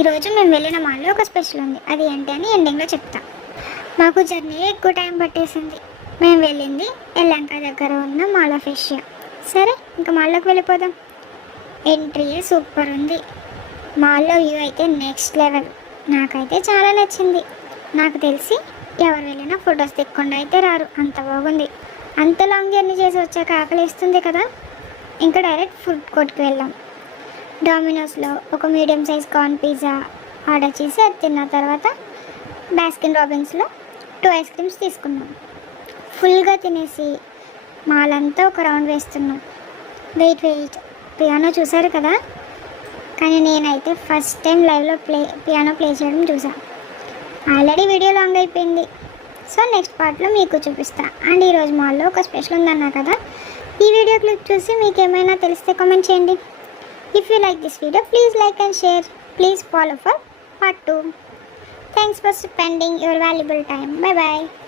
ఈరోజు మేము వెళ్ళిన మాల్లో ఒక స్పెషల్ ఉంది. అది ఏంటి అని ఎండింగ్లో చెప్తా. మాకు జర్నీ ఎక్కువ టైం పట్టేసింది. మేము వెళ్ళింది ఎల్లంక దగ్గర ఉన్న మాల్ ఆఫ్ ఏషియా. సరే, ఇంకా మాల్లోకి వెళ్ళిపోదాం. ఎంట్రీ సూపర్ ఉంది. మాల్లో వ్యూ అయితే నెక్స్ట్ లెవెల్. నాకైతే చాలా నచ్చింది. నాకు తెలిసి ఎవరు వెళ్ళినా ఫొటోస్ దిక్కుండా అయితే రారు, అంత బాగుంది. అంత లాంగ్ జర్నీ చేసి వచ్చాక ఆకలిస్తుంది కదా, ఇంకా డైరెక్ట్ ఫుడ్ కోర్ట్కి వెళ్ళాం. డామినోస్లో ఒక medium size corn pizza order చేసి అది తిన్న తర్వాత బాస్కిన్ రాబిన్స్లో 2 ఐస్ క్రీమ్స్ తీసుకున్నాం. ఫుల్గా తినేసి మాల్ అంతా ఒక రౌండ్ వేస్తున్నాం. వెయిట్ పియానో చూసారు కదా, కానీ నేనైతే ఫస్ట్ టైం లైవ్లో పియానో ప్లే చేయడం చూసాను. ఆల్రెడీ వీడియో లాంగ్ అయిపోయింది, సో నెక్స్ట్ పార్ట్లో మీకు చూపిస్తా. అండ్ ఈరోజు మాల్లో ఒక స్పెషల్ ఉందన్నా కదా, ఈ వీడియో క్లిప్ చూసి మీకు ఏమైనా తెలిస్తే కామెంట్ చేయండి. If you like this video, please like and share. Please follow for part 2. Thanks for spending your valuable time. Bye bye.